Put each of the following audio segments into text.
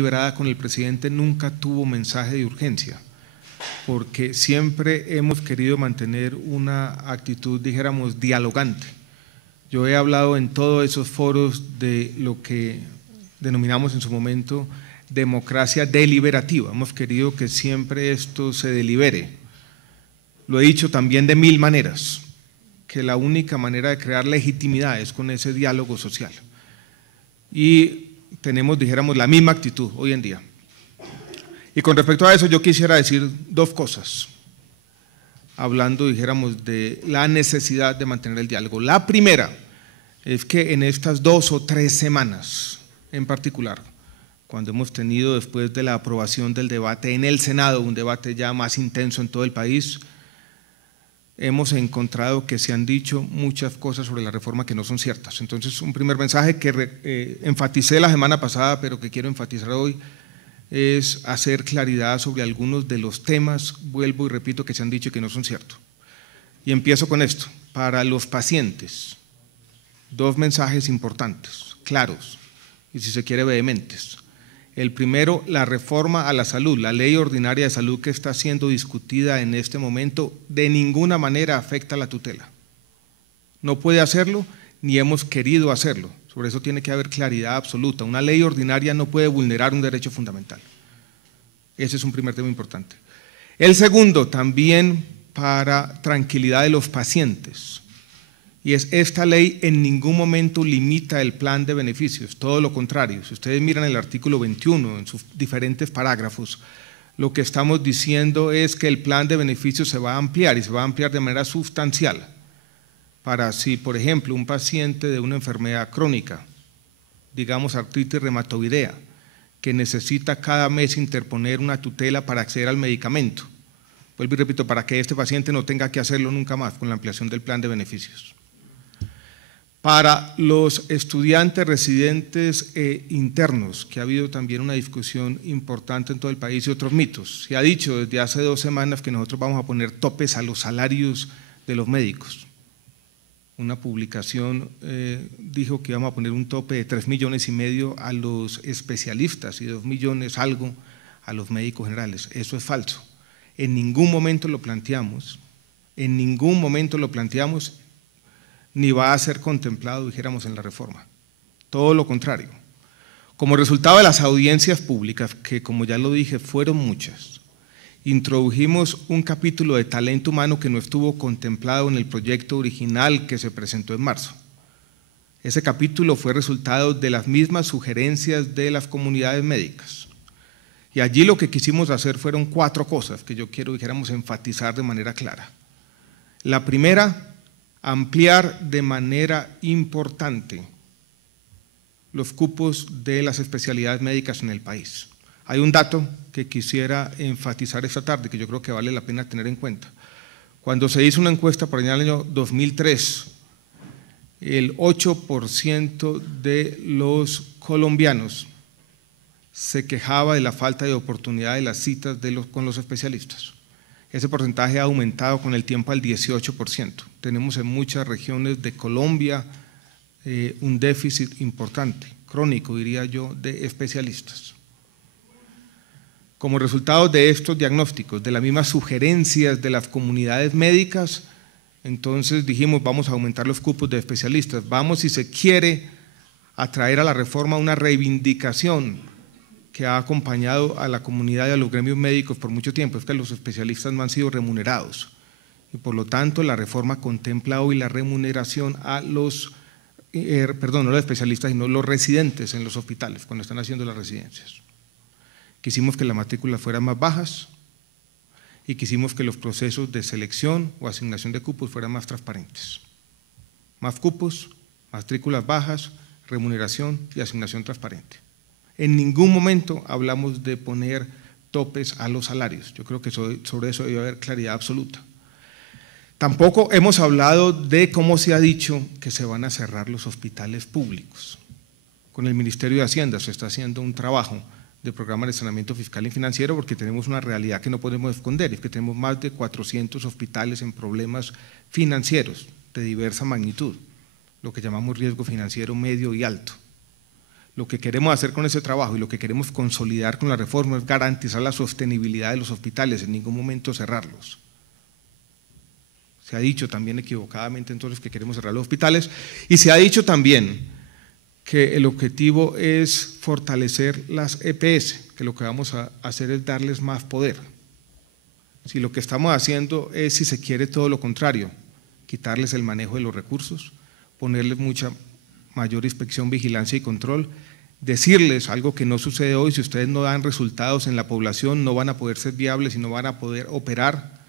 deliberada con el presidente nunca tuvo mensaje de urgencia, porque siempre hemos querido mantener una actitud, dijéramos, dialogante. Yo he hablado en todos esos foros de lo que denominamos en su momento democracia deliberativa. Hemos querido que siempre esto se delibere. Lo he dicho también de mil maneras, que la única manera de crear legitimidad es con ese diálogo social. Y tenemos, dijéramos, la misma actitud hoy en día. Y con respecto a eso yo quisiera decir dos cosas, hablando, dijéramos, de la necesidad de mantener el diálogo. La primera es que en estas 2 o 3 semanas en particular, cuando hemos tenido después de la aprobación del debate en el Senado, un debate ya más intenso en todo el país, hemos encontrado que se han dicho muchas cosas sobre la reforma que no son ciertas. Entonces, un primer mensaje que enfaticé la semana pasada, pero que quiero enfatizar hoy, es hacer claridad sobre algunos de los temas, vuelvo y repito, que se han dicho y que no son ciertos. Y empiezo con esto. Para los pacientes, 2 mensajes importantes, claros y, si se quiere, vehementes. El primero, la reforma a la salud, la ley ordinaria de salud que está siendo discutida en este momento, de ninguna manera afecta a la tutela. No puede hacerlo, ni hemos querido hacerlo. Sobre eso tiene que haber claridad absoluta. Una ley ordinaria no puede vulnerar un derecho fundamental. Ese es un primer tema importante. El segundo, también para tranquilidad de los pacientes. Y es, esta ley en ningún momento limita el plan de beneficios, todo lo contrario. Si ustedes miran el artículo 21 en sus diferentes parágrafos, lo que estamos diciendo es que el plan de beneficios se va a ampliar y se va a ampliar de manera sustancial para si, por ejemplo, un paciente de una enfermedad crónica, digamos artritis reumatoidea, que necesita cada mes interponer una tutela para acceder al medicamento, vuelvo y repito, para que este paciente no tenga que hacerlo nunca más con la ampliación del plan de beneficios. Para los estudiantes residentes e internos, que ha habido también una discusión importante en todo el país y otros mitos. Se ha dicho desde hace 2 semanas que nosotros vamos a poner topes a los salarios de los médicos. Una publicación dijo que íbamos a poner un tope de 3,5 millones a los especialistas y 2 millones algo a los médicos generales. Eso es falso. En ningún momento lo planteamos, ni va a ser contemplado, dijéramos, en la reforma. Todo lo contrario. Como resultado de las audiencias públicas, que como ya lo dije, fueron muchas, introdujimos un capítulo de talento humano que no estuvo contemplado en el proyecto original que se presentó en marzo. Ese capítulo fue resultado de las mismas sugerencias de las comunidades médicas. Y allí lo que quisimos hacer fueron 4 cosas que yo quiero, dijéramos, enfatizar de manera clara. La primera, ampliar de manera importante los cupos de las especialidades médicas en el país. Hay un dato que quisiera enfatizar esta tarde que yo creo que vale la pena tener en cuenta. Cuando se hizo una encuesta por allá en el año 2003, el 8% de los colombianos se quejaba de la falta de oportunidad de las citas con los especialistas. Ese porcentaje ha aumentado con el tiempo al 18%. Tenemos en muchas regiones de Colombia un déficit importante, crónico diría yo, de especialistas. Como resultado de estos diagnósticos, de las mismas sugerencias de las comunidades médicas, entonces dijimos vamos a aumentar los cupos de especialistas, vamos, si se quiere, a traer a la reforma una reivindicación que ha acompañado a la comunidad y a los gremios médicos por mucho tiempo, es que los especialistas no han sido remunerados y por lo tanto la reforma contempla hoy la remuneración a los, no los especialistas, sino los residentes en los hospitales cuando están haciendo las residencias. Quisimos que las matrículas fueran más bajas y quisimos que los procesos de selección o asignación de cupos fueran más transparentes. Más cupos, matrículas bajas, remuneración y asignación transparente. En ningún momento hablamos de poner topes a los salarios. Yo creo que sobre eso debe haber claridad absoluta. Tampoco hemos hablado de cómo se ha dicho que se van a cerrar los hospitales públicos. Con el Ministerio de Hacienda se está haciendo un trabajo de programa de saneamiento fiscal y financiero porque tenemos una realidad que no podemos esconder, es que tenemos más de 400 hospitales en problemas financieros de diversa magnitud, lo que llamamos riesgo financiero medio y alto. Lo que queremos hacer con ese trabajo y lo que queremos consolidar con la reforma es garantizar la sostenibilidad de los hospitales, en ningún momento cerrarlos. Se ha dicho también equivocadamente entonces que queremos cerrar los hospitales, y se ha dicho también que el objetivo es fortalecer las EPS, que lo que vamos a hacer es darles más poder. Si lo que estamos haciendo es, si se quiere, todo lo contrario, quitarles el manejo de los recursos, ponerles mucha mayor inspección, vigilancia y control, decirles algo que no sucede hoy: si ustedes no dan resultados en la población, no van a poder ser viables y no van a poder operar,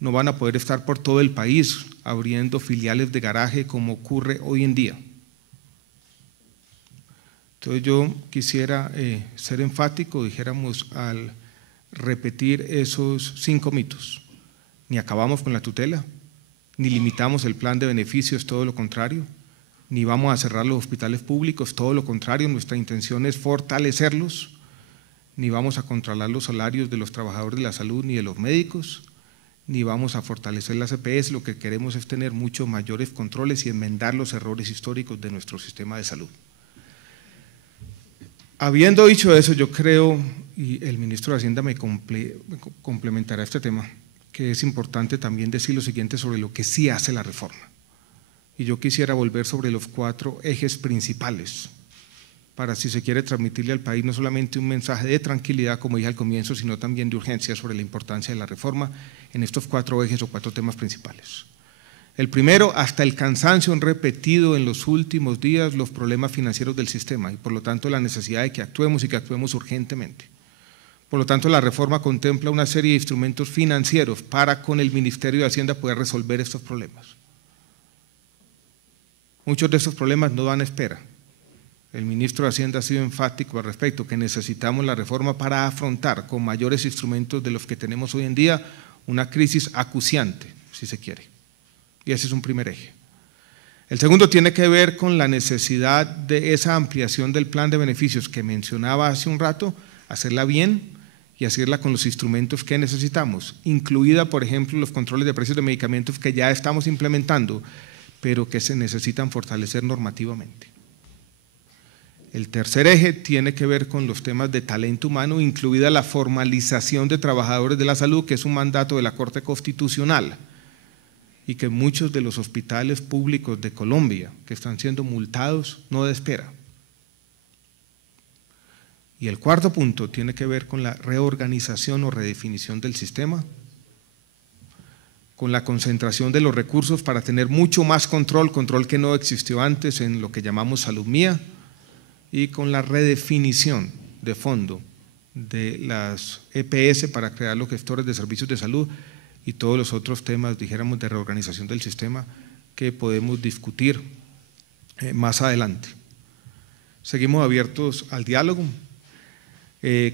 no van a poder estar por todo el país abriendo filiales de garaje como ocurre hoy en día. Entonces yo quisiera ser enfático, dijéramos, al repetir esos 5 mitos. Ni acabamos con la tutela, ni limitamos el plan de beneficios, todo lo contrario, ni vamos a cerrar los hospitales públicos, todo lo contrario, nuestra intención es fortalecerlos, ni vamos a controlar los salarios de los trabajadores de la salud ni de los médicos, ni vamos a fortalecer las EPS. Lo que queremos es tener muchos mayores controles y enmendar los errores históricos de nuestro sistema de salud. Habiendo dicho eso, yo creo, y el ministro de Hacienda me complementará este tema, que es importante también decir lo siguiente sobre lo que sí hace la reforma. Y yo quisiera volver sobre los 4 ejes principales, para, si se quiere, transmitirle al país no solamente un mensaje de tranquilidad, como dije al comienzo, sino también de urgencia sobre la importancia de la reforma en estos 4 ejes o 4 temas principales. El primero, hasta el cansancio, han repetido en los últimos días los problemas financieros del sistema y por lo tanto la necesidad de que actuemos y que actuemos urgentemente. Por lo tanto, la reforma contempla una serie de instrumentos financieros para, con el Ministerio de Hacienda, poder resolver estos problemas. Muchos de estos problemas no dan espera. El ministro de Hacienda ha sido enfático al respecto, que necesitamos la reforma para afrontar con mayores instrumentos de los que tenemos hoy en día una crisis acuciante, si se quiere. Y ese es un primer eje. El segundo tiene que ver con la necesidad de esa ampliación del plan de beneficios que mencionaba hace un rato, hacerla bien y hacerla con los instrumentos que necesitamos, incluida, por ejemplo, los controles de precios de medicamentos que ya estamos implementando, pero que se necesitan fortalecer normativamente. El tercer eje tiene que ver con los temas de talento humano, incluida la formalización de trabajadores de la salud, que es un mandato de la Corte Constitucional, y que muchos de los hospitales públicos de Colombia que están siendo multados no da espera. Y el cuarto punto tiene que ver con la reorganización o redefinición del sistema, con la concentración de los recursos para tener mucho más control que no existió antes en lo que llamamos Salud Mía, y con la redefinición de fondo de las EPS para crear los gestores de servicios de salud y todos los otros temas, dijéramos, de reorganización del sistema que podemos discutir más adelante. Seguimos abiertos al diálogo.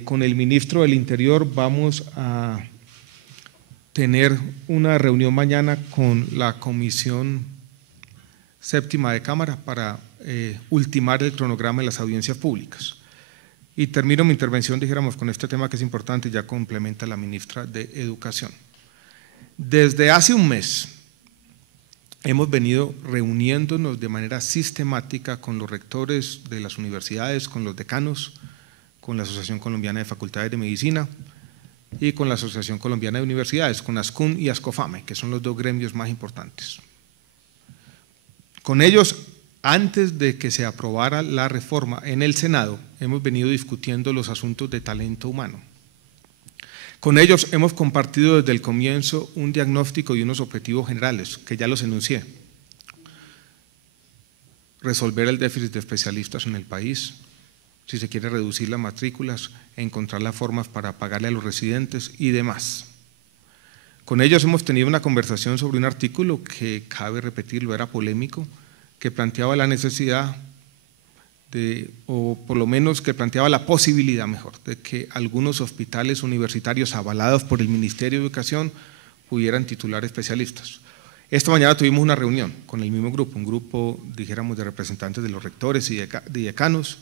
Con el ministro del Interior vamos a tener una reunión mañana con la Comisión Séptima de Cámara para ultimar el cronograma de las audiencias públicas. Y termino mi intervención, dijéramos, con este tema que es importante y ya complementa la ministra de Educación. Desde hace un mes hemos venido reuniéndonos de manera sistemática con los rectores de las universidades, con los decanos, con la Asociación Colombiana de Facultades de Medicina y con la Asociación Colombiana de Universidades, con ASCUN y ASCOFAME, que son los 2 gremios más importantes. Con ellos, antes de que se aprobara la reforma en el Senado, hemos venido discutiendo los asuntos de talento humano. Con ellos hemos compartido desde el comienzo un diagnóstico y unos objetivos generales, que ya los enuncié. Resolver el déficit de especialistas en el país, si se quiere reducir las matrículas, encontrar las formas para pagarle a los residentes y demás. Con ellos hemos tenido una conversación sobre un artículo que, cabe repetirlo, era polémico, que planteaba la necesidad o por lo menos que planteaba la posibilidad, mejor, de que algunos hospitales universitarios avalados por el Ministerio de Educación pudieran titular especialistas. Esta mañana tuvimos una reunión con el mismo grupo, un grupo, dijéramos, de representantes de los rectores y de decanos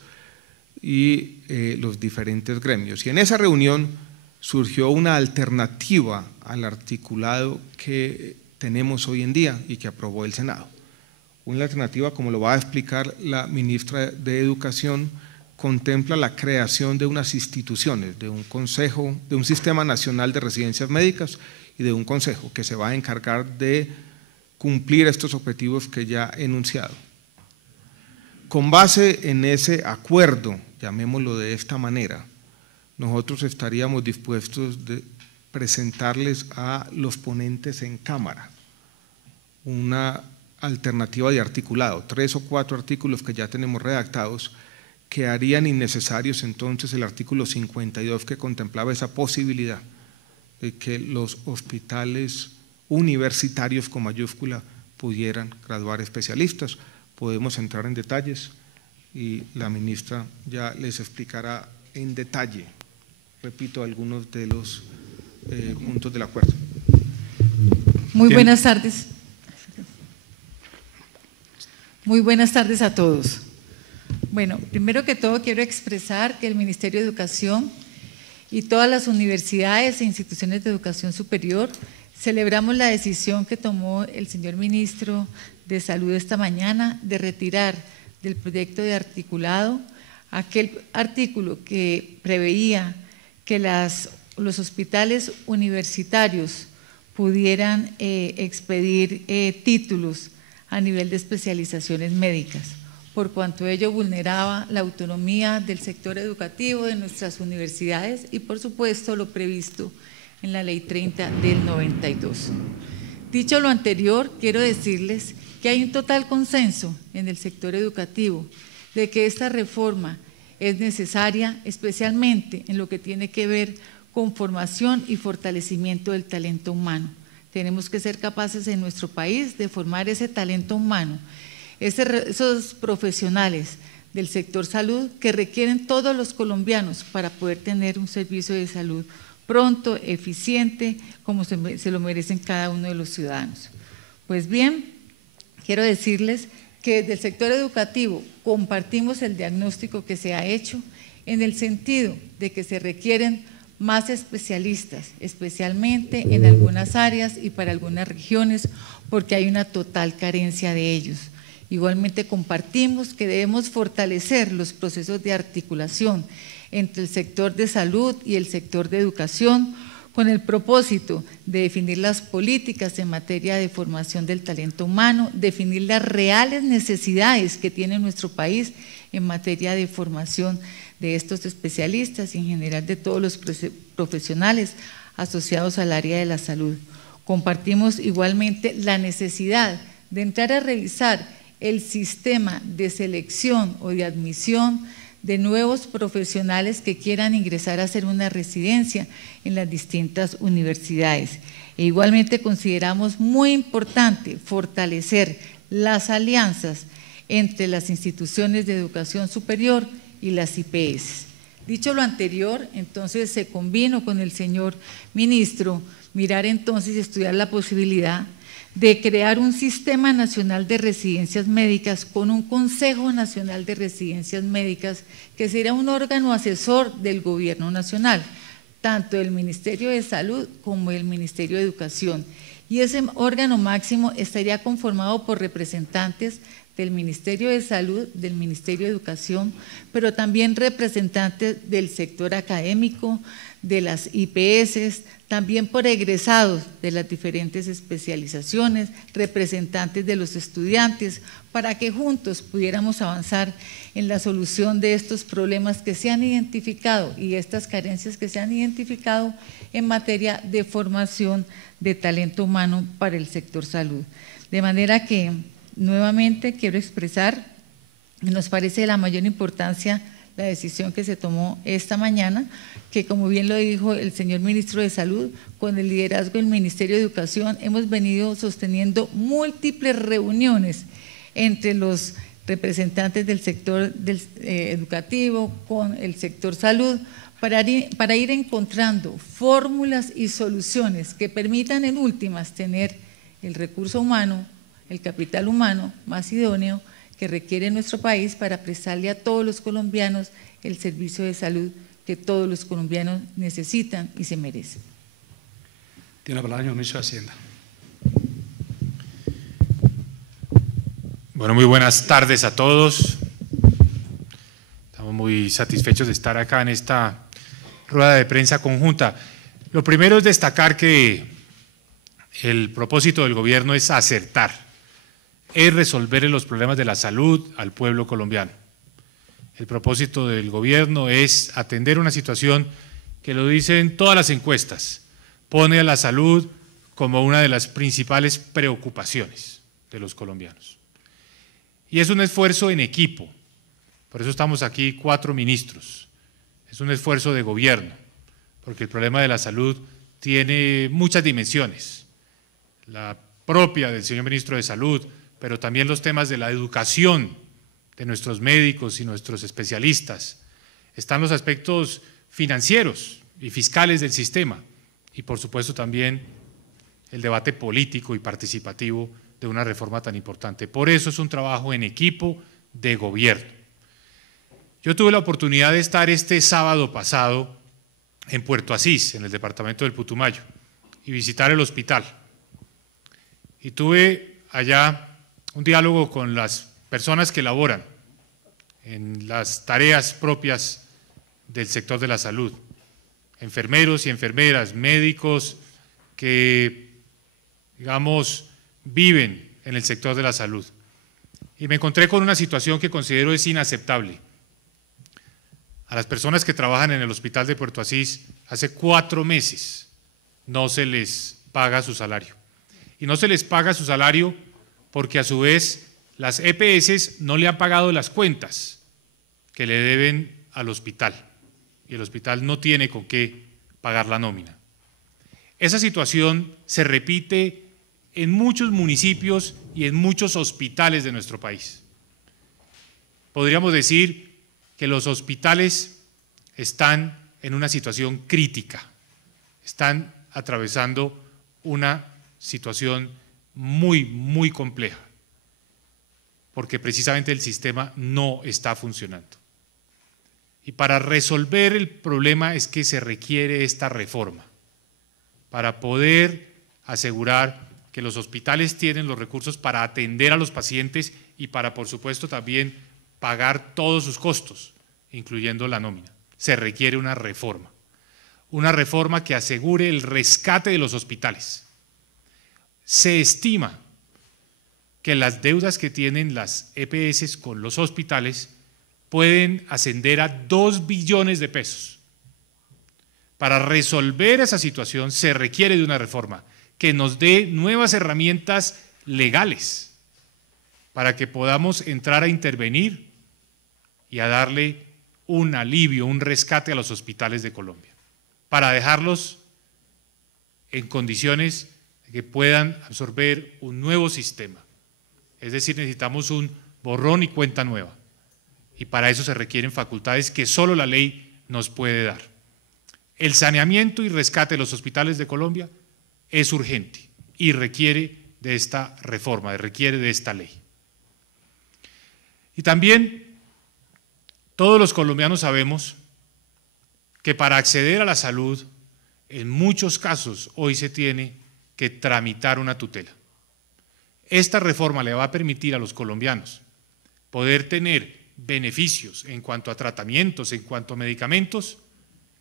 y los diferentes gremios. Y en esa reunión surgió una alternativa al articulado que tenemos hoy en día y que aprobó el Senado. Una alternativa, como lo va a explicar la ministra de Educación, contempla la creación de unas instituciones, de un consejo, de un Sistema Nacional de Residencias Médicas y de un consejo que se va a encargar de cumplir estos objetivos que ya he enunciado. Con base en ese acuerdo, llamémoslo de esta manera, nosotros estaríamos dispuestos de presentarles a los ponentes en Cámara una alternativa de articulado, 3 o 4 artículos que ya tenemos redactados, que harían innecesarios entonces el artículo 52 que contemplaba esa posibilidad de que los hospitales universitarios con mayúscula pudieran graduar especialistas. Podemos entrar en detalles y la ministra ya les explicará en detalle, repito, algunos de los puntos del acuerdo. Muy buenas tardes. Muy buenas tardes a todos. Bueno, primero que todo quiero expresar que el Ministerio de Educación y todas las universidades e instituciones de educación superior celebramos la decisión que tomó el señor Ministro de Salud esta mañana de retirar del proyecto de articulado aquel artículo que preveía que los hospitales universitarios pudieran expedir títulos a nivel de especializaciones médicas, por cuanto ello vulneraba la autonomía del sector educativo de nuestras universidades y por supuesto lo previsto en la Ley 30 del 92. Dicho lo anterior, quiero decirles que hay un total consenso en el sector educativo de que esta reforma es necesaria, especialmente en lo que tiene que ver con formación y fortalecimiento del talento humano. Tenemos que ser capaces en nuestro país de formar ese talento humano, esos profesionales del sector salud que requieren todos los colombianos para poder tener un servicio de salud pronto, eficiente, como se lo merecen cada uno de los ciudadanos. Pues bien, quiero decirles que desde el sector educativo compartimos el diagnóstico que se ha hecho en el sentido de que se requieren más especialistas, especialmente en algunas áreas y para algunas regiones, porque hay una total carencia de ellos. Igualmente compartimos que debemos fortalecer los procesos de articulación entre el sector de salud y el sector de educación, con el propósito de definir las políticas en materia de formación del talento humano, definir las reales necesidades que tiene nuestro país en materia de formación de estos especialistas y en general de todos los profesionales asociados al área de la salud. Compartimos igualmente la necesidad de entrar a revisar el sistema de selección o de admisión de nuevos profesionales que quieran ingresar a hacer una residencia en las distintas universidades. E igualmente consideramos muy importante fortalecer las alianzas entre las instituciones de educación superior y las IPS. Dicho lo anterior, entonces se convino con el señor ministro mirar entonces y estudiar la posibilidad de crear un Sistema Nacional de Residencias Médicas con un Consejo Nacional de Residencias Médicas que será un órgano asesor del Gobierno Nacional, tanto del Ministerio de Salud como del Ministerio de Educación. Y ese órgano máximo estaría conformado por representantes del Ministerio de Salud, del Ministerio de Educación, pero también representantes del sector académico, de las IPS, también por egresados de las diferentes especializaciones, representantes de los estudiantes, para que juntos pudiéramos avanzar en la solución de estos problemas que se han identificado y estas carencias que se han identificado en materia de formación de talento humano para el sector salud. De manera que, nuevamente, quiero expresar que nos parece de la mayor importancia la decisión que se tomó esta mañana, que como bien lo dijo el señor Ministro de Salud, con el liderazgo del Ministerio de Educación hemos venido sosteniendo múltiples reuniones entre los representantes del sector educativo con el sector salud para ir encontrando fórmulas y soluciones que permitan en últimas tener el recurso humano, el capital humano más idóneo que requiere nuestro país para prestarle a todos los colombianos el servicio de salud que todos los colombianos necesitan y se merecen. Tiene la palabra el señor ministro de Hacienda. Bueno, muy buenas tardes a todos. Estamos muy satisfechos de estar acá en esta rueda de prensa conjunta. Lo primero es destacar que el propósito del gobierno es acertar, es resolver los problemas de la salud al pueblo colombiano. El propósito del gobierno es atender una situación que lo dicen todas las encuestas, pone a la salud como una de las principales preocupaciones de los colombianos. Y es un esfuerzo en equipo, por eso estamos aquí 4 ministros, es un esfuerzo de gobierno, porque el problema de la salud tiene muchas dimensiones, la propia del señor ministro de Salud, pero también los temas de la educación de nuestros médicos y nuestros especialistas, están los aspectos financieros y fiscales del sistema y por supuesto también el debate político y participativo de una reforma tan importante. Por eso es un trabajo en equipo de gobierno. Yo tuve la oportunidad de estar este sábado pasado en Puerto Asís, en el departamento del Putumayo, y visitar el hospital. Y tuve allá un diálogo con las personas que laboran en las tareas propias del sector de la salud, enfermeros y enfermeras, médicos que, digamos, viven en el sector de la salud. Y me encontré con una situación que considero es inaceptable. A las personas que trabajan en el hospital de Puerto Asís, hace 4 meses no se les paga su salario. Y no se les paga su salario porque a su vez las EPS no le han pagado las cuentas que le deben al hospital. Y el hospital no tiene con qué pagar la nómina. Esa situación se repite en muchos municipios y en muchos hospitales de nuestro país. Podríamos decir que los hospitales están en una situación crítica, están atravesando una situación muy compleja, porque precisamente el sistema no está funcionando. Y para resolver el problema es que se requiere esta reforma, para poder asegurar que los hospitales tienen los recursos para atender a los pacientes y para, por supuesto, también pagar todos sus costos, incluyendo la nómina. Se requiere una reforma que asegure el rescate de los hospitales. Se estima que las deudas que tienen las EPS con los hospitales pueden ascender a 2 billones de pesos. Para resolver esa situación se requiere de una reforma que nos dé nuevas herramientas legales para que podamos entrar a intervenir y a darle un alivio, un rescate a los hospitales de Colombia, para dejarlos en condiciones de que puedan absorber un nuevo sistema. Es decir, necesitamos un borrón y cuenta nueva. Y para eso se requieren facultades que solo la ley nos puede dar. El saneamiento y rescate de los hospitales de Colombia es urgente y requiere de esta reforma, requiere de esta ley. Y también todos los colombianos sabemos que para acceder a la salud, en muchos casos hoy se tiene que tramitar una tutela. Esta reforma le va a permitir a los colombianos poder tener beneficios en cuanto a tratamientos, en cuanto a medicamentos,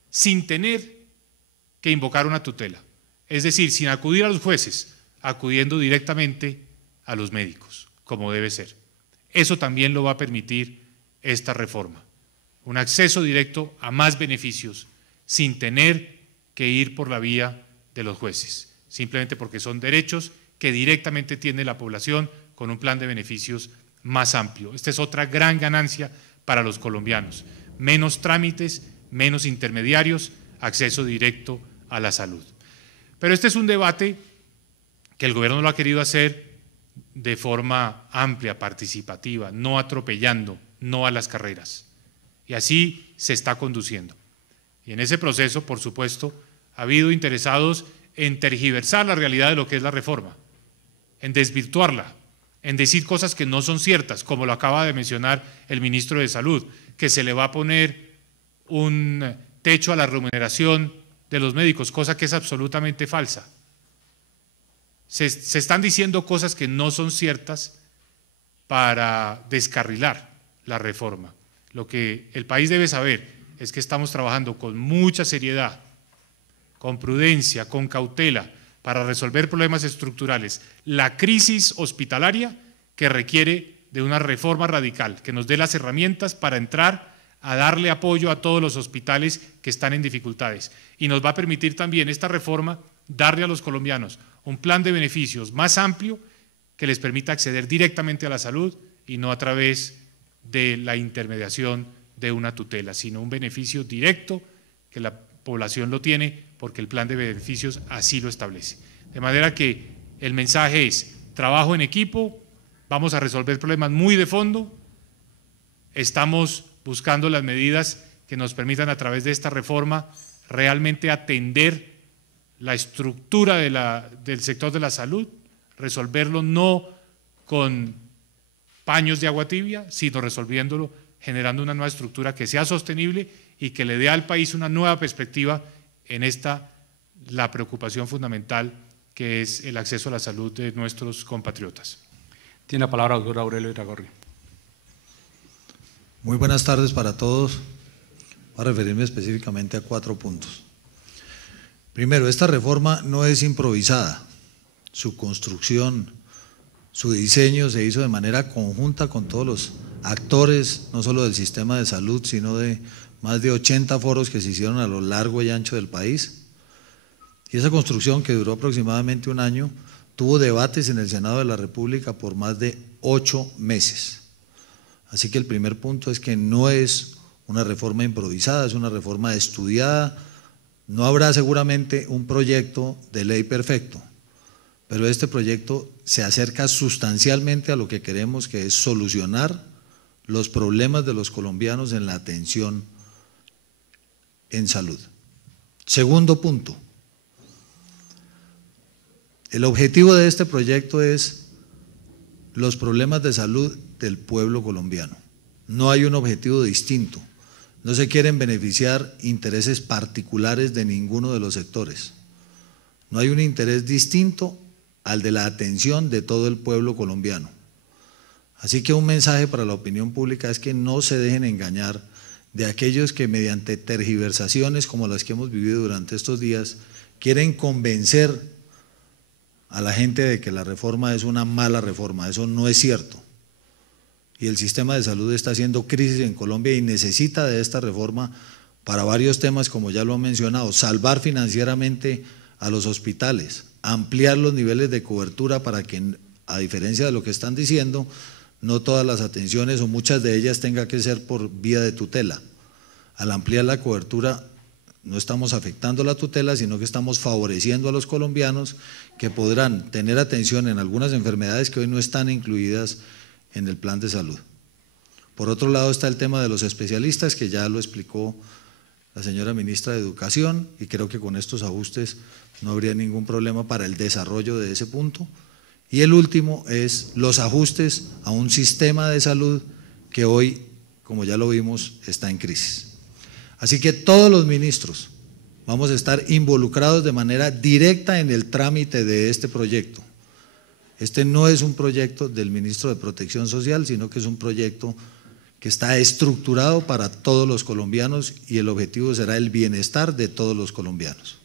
sin tener que invocar una tutela. Es decir, sin acudir a los jueces, acudiendo directamente a los médicos, como debe ser. Eso también lo va a permitir esta reforma. Un acceso directo a más beneficios, sin tener que ir por la vía de los jueces, simplemente porque son derechos que directamente tiene la población con un plan de beneficios más amplio. Esta es otra gran ganancia para los colombianos. Menos trámites, menos intermediarios, acceso directo a la salud. Pero este es un debate que el gobierno lo ha querido hacer de forma amplia, participativa, no atropellando, no a las carreras. Y así se está conduciendo. Y en ese proceso, por supuesto, ha habido interesados en tergiversar la realidad de lo que es la reforma, en desvirtuarla, en decir cosas que no son ciertas, como lo acaba de mencionar el ministro de Salud, que se le va a poner un techo a la remuneración de los médicos, cosa que es absolutamente falsa. Se están diciendo cosas que no son ciertas para descarrilar la reforma. Lo que el país debe saber es que estamos trabajando con mucha seriedad, con prudencia, con cautela, para resolver problemas estructurales. La crisis hospitalaria que requiere de una reforma radical, que nos dé las herramientas para entrar a darle apoyo a todos los hospitales que están en dificultades. Y nos va a permitir también esta reforma darle a los colombianos un plan de beneficios más amplio que les permita acceder directamente a la salud y no a través de la intermediación de una tutela, sino un beneficio directo que la población lo tiene porque el plan de beneficios así lo establece. De manera que el mensaje es trabajo en equipo, vamos a resolver problemas muy de fondo, estamos buscando las medidas que nos permitan a través de esta reforma realmente atender la estructura del sector de la salud, resolverlo no con paños de agua tibia, sino resolviéndolo generando una nueva estructura que sea sostenible y que le dé al país una nueva perspectiva en la preocupación fundamental que es el acceso a la salud de nuestros compatriotas. Tiene la palabra el doctor Aurelio Iragorri. Muy buenas tardes para todos. Voy a referirme específicamente a 4 puntos. Primero, esta reforma no es improvisada. Su construcción, su diseño se hizo de manera conjunta con todos los actores, no solo del sistema de salud, sino de más de 80 foros que se hicieron a lo largo y ancho del país. Y esa construcción, que duró aproximadamente un año, tuvo debates en el Senado de la República por más de 8 meses. Así que el primer punto es que no es una reforma improvisada, es una reforma estudiada. No habrá seguramente un proyecto de ley perfecto, pero este proyecto se acerca sustancialmente a lo que queremos, que es solucionar los problemas de los colombianos en la atención en salud. Segundo punto, el objetivo de este proyecto es los problemas de salud del pueblo colombiano. No hay un objetivo distinto, no se quieren beneficiar intereses particulares de ninguno de los sectores. No hay un interés distinto al de la atención de todo el pueblo colombiano. Así que un mensaje para la opinión pública es que no se dejen engañar de aquellos que mediante tergiversaciones como las que hemos vivido durante estos días quieren convencer a la gente de que la reforma es una mala reforma. Eso no es cierto. Y el sistema de salud está haciendo crisis en Colombia y necesita de esta reforma para varios temas, como ya lo han mencionado: salvar financieramente a los hospitales, ampliar los niveles de cobertura para que, a diferencia de lo que están diciendo, no todas las atenciones o muchas de ellas tengan que ser por vía de tutela. Al ampliar la cobertura no estamos afectando la tutela, sino que estamos favoreciendo a los colombianos que podrán tener atención en algunas enfermedades que hoy no están incluidas en el plan de salud. Por otro lado está el tema de los especialistas, que ya lo explicó la señora ministra de Educación, y creo que con estos ajustes no habría ningún problema para el desarrollo de ese punto. Y el último es los ajustes a un sistema de salud que hoy, como ya lo vimos, está en crisis. Así que todos los ministros vamos a estar involucrados de manera directa en el trámite de este proyecto. Este no es un proyecto del ministro de Protección Social, sino que es un proyecto que está estructurado para todos los colombianos y el objetivo será el bienestar de todos los colombianos.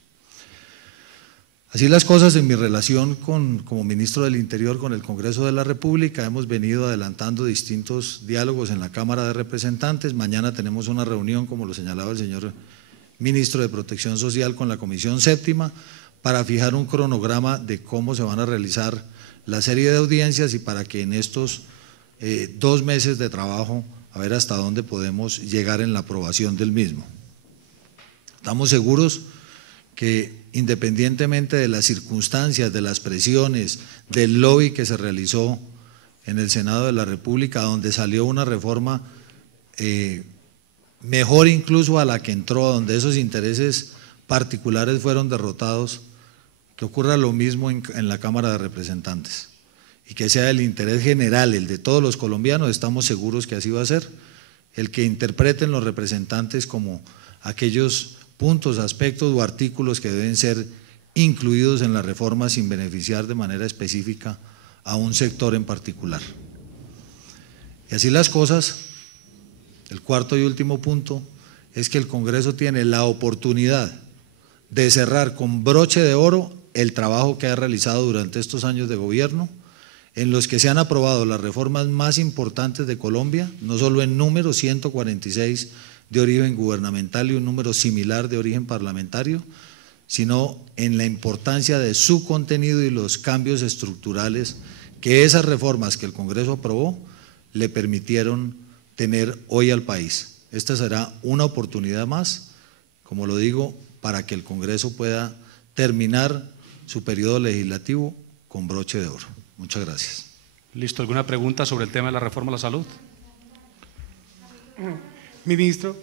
Así las cosas, en mi relación como ministro del Interior con el Congreso de la República, hemos venido adelantando distintos diálogos en la Cámara de Representantes. Mañana tenemos una reunión, como lo señalaba el señor ministro de Protección Social, con la Comisión Séptima para fijar un cronograma de cómo se van a realizar la serie de audiencias y para que en estos 2 meses de trabajo a ver hasta dónde podemos llegar en la aprobación del mismo. Estamos seguros que independientemente de las circunstancias, de las presiones, del lobby que se realizó en el Senado de la República, donde salió una reforma mejor incluso a la que entró, donde esos intereses particulares fueron derrotados, que ocurra lo mismo en la Cámara de Representantes y que sea el interés general, el de todos los colombianos. Estamos seguros que así va a ser, el que interpreten los representantes como aquellos puntos, aspectos o artículos que deben ser incluidos en la reforma sin beneficiar de manera específica a un sector en particular. Y así las cosas, El cuarto y último punto es que el Congreso tiene la oportunidad de cerrar con broche de oro el trabajo que ha realizado durante estos años de gobierno, en los que se han aprobado las reformas más importantes de Colombia, no solo en número, 146 de origen gubernamental y un número similar de origen parlamentario, sino en la importancia de su contenido y los cambios estructurales que esas reformas que el Congreso aprobó le permitieron tener hoy al país. Esta será una oportunidad más, como lo digo, para que el Congreso pueda terminar su periodo legislativo con broche de oro. Muchas gracias. Listo, ¿alguna pregunta sobre el tema de la reforma a la salud? Ministro,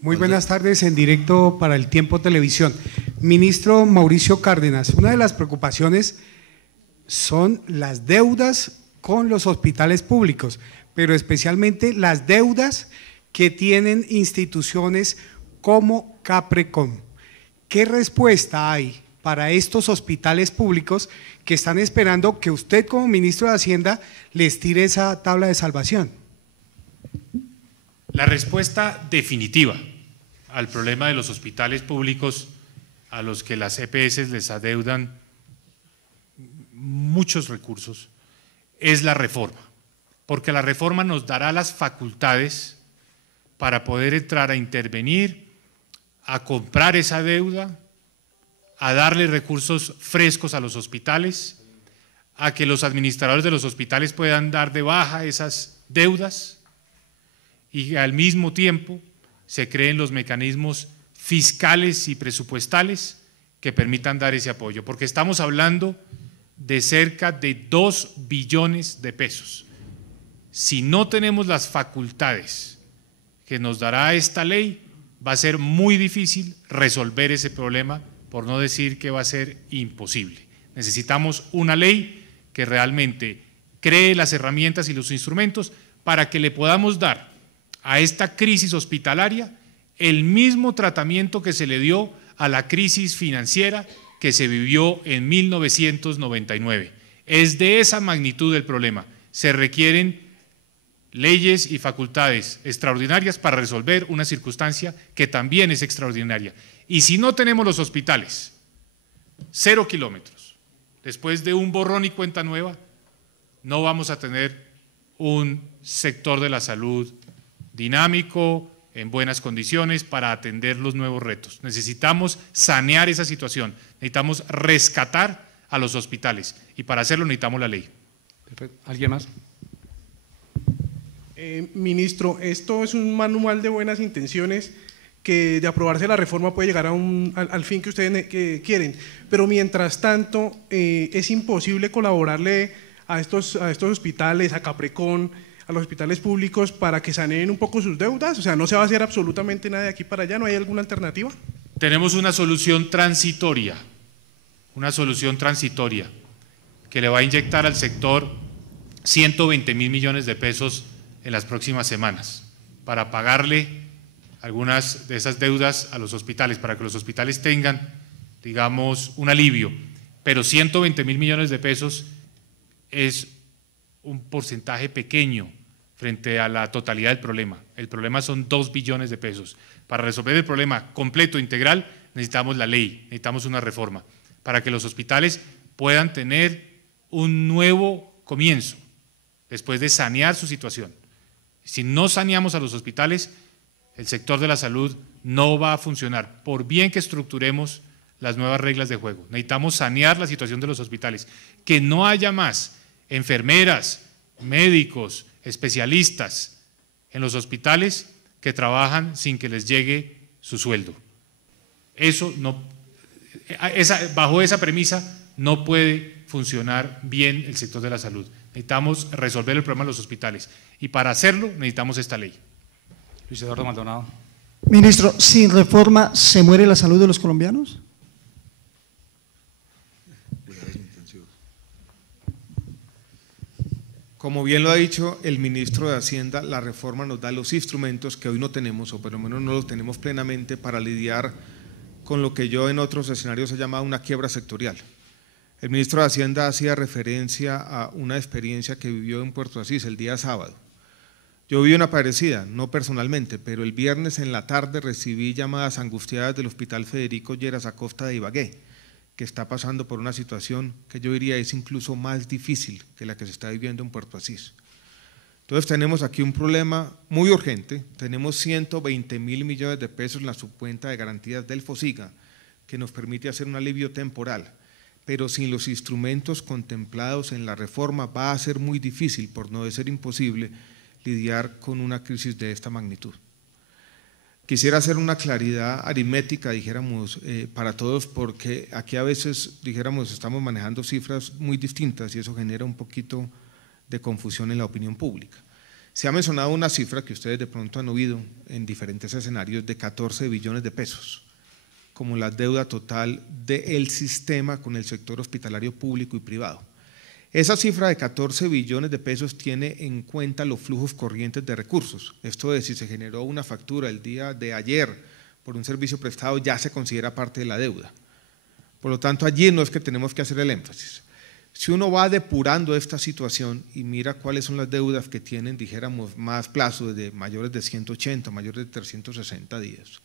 muy buenas tardes en directo para el Tiempo Televisión. Ministro Mauricio Cárdenas, una de las preocupaciones son las deudas con los hospitales públicos, pero especialmente las deudas que tienen instituciones como Caprecon. ¿Qué respuesta hay para estos hospitales públicos que están esperando que usted como ministro de Hacienda les tire esa tabla de salvación? La respuesta definitiva al problema de los hospitales públicos a los que las EPS les adeudan muchos recursos es la reforma, porque la reforma nos dará las facultades para poder entrar a intervenir, a comprar esa deuda, a darle recursos frescos a los hospitales, a que los administradores de los hospitales puedan dar de baja esas deudas y al mismo tiempo se creen los mecanismos fiscales y presupuestales que permitan dar ese apoyo, porque estamos hablando de cerca de 2 billones de pesos. Si no tenemos las facultades que nos dará esta ley, va a ser muy difícil resolver ese problema, por no decir que va a ser imposible. Necesitamos una ley que realmente cree las herramientas y los instrumentos para que le podamos dar a esta crisis hospitalaria el mismo tratamiento que se le dio a la crisis financiera que se vivió en 1999. Es de esa magnitud el problema. Se requieren leyes y facultades extraordinarias para resolver una circunstancia que también es extraordinaria. Y si no tenemos los hospitales, 0 kilómetros, después de un borrón y cuenta nueva, no vamos a tener un sector de la salud dinámico, en buenas condiciones para atender los nuevos retos. Necesitamos sanear esa situación, necesitamos rescatar a los hospitales y para hacerlo necesitamos la ley. Perfecto. ¿Alguien más? Ministro, esto es un manual de buenas intenciones que de aprobarse la reforma puede llegar al fin que ustedes quieren, pero mientras tanto es imposible colaborarle a estos hospitales, a Caprecon, a los hospitales públicos para que saneen un poco sus deudas. O sea, no se va a hacer absolutamente nada de aquí para allá. ¿No hay alguna alternativa? Tenemos una solución transitoria que le va a inyectar al sector 120.000 millones de pesos en las próximas semanas para pagarle algunas de esas deudas a los hospitales, para que los hospitales tengan, digamos, un alivio. Pero 120.000 millones de pesos es un porcentaje pequeño frente a la totalidad del problema. El problema son 2 billones de pesos. Para resolver el problema completo, integral, necesitamos la ley, necesitamos una reforma, para que los hospitales puedan tener un nuevo comienzo, después de sanear su situación. Si no saneamos a los hospitales, el sector de la salud no va a funcionar, por bien que estructuremos las nuevas reglas de juego. Necesitamos sanear la situación de los hospitales, que no haya más enfermeras, médicos, especialistas en los hospitales que trabajan sin que les llegue su sueldo. Bajo esa premisa no puede funcionar bien el sector de la salud. Necesitamos resolver el problema de los hospitales y para hacerlo necesitamos esta ley. Luis Eduardo Maldonado. Ministro, ¿sin reforma se muere la salud de los colombianos? Como bien lo ha dicho el ministro de Hacienda, la reforma nos da los instrumentos que hoy no tenemos, o por lo menos no los tenemos plenamente, para lidiar con lo que yo en otros escenarios he llamado una quiebra sectorial. El ministro de Hacienda hacía referencia a una experiencia que vivió en Puerto Asís el día sábado. Yo vi una parecida, no personalmente, pero el viernes en la tarde recibí llamadas angustiadas del Hospital Federico Lleras Acosta de Ibagué, que está pasando por una situación que yo diría es incluso más difícil que la que se está viviendo en Puerto Asís. Entonces tenemos aquí un problema muy urgente, tenemos 120.000 millones de pesos en la subcuenta de garantías del FOSIGA, que nos permite hacer un alivio temporal, pero sin los instrumentos contemplados en la reforma va a ser muy difícil, por no decir imposible, lidiar con una crisis de esta magnitud. Quisiera hacer una claridad aritmética, dijéramos, para todos, porque aquí a veces, dijéramos, estamos manejando cifras muy distintas y eso genera un poquito de confusión en la opinión pública. Se ha mencionado una cifra que ustedes de pronto han oído en diferentes escenarios de 14 billones de pesos, como la deuda total del sistema con el sector hospitalario público y privado. Esa cifra de 14 billones de pesos tiene en cuenta los flujos corrientes de recursos. Esto es, si se generó una factura el día de ayer por un servicio prestado, ya se considera parte de la deuda. Por lo tanto, allí no es que tenemos que hacer el énfasis. Si uno va depurando esta situación y mira cuáles son las deudas que tienen, dijéramos, más plazo, de mayores de 180, mayores de 360 días,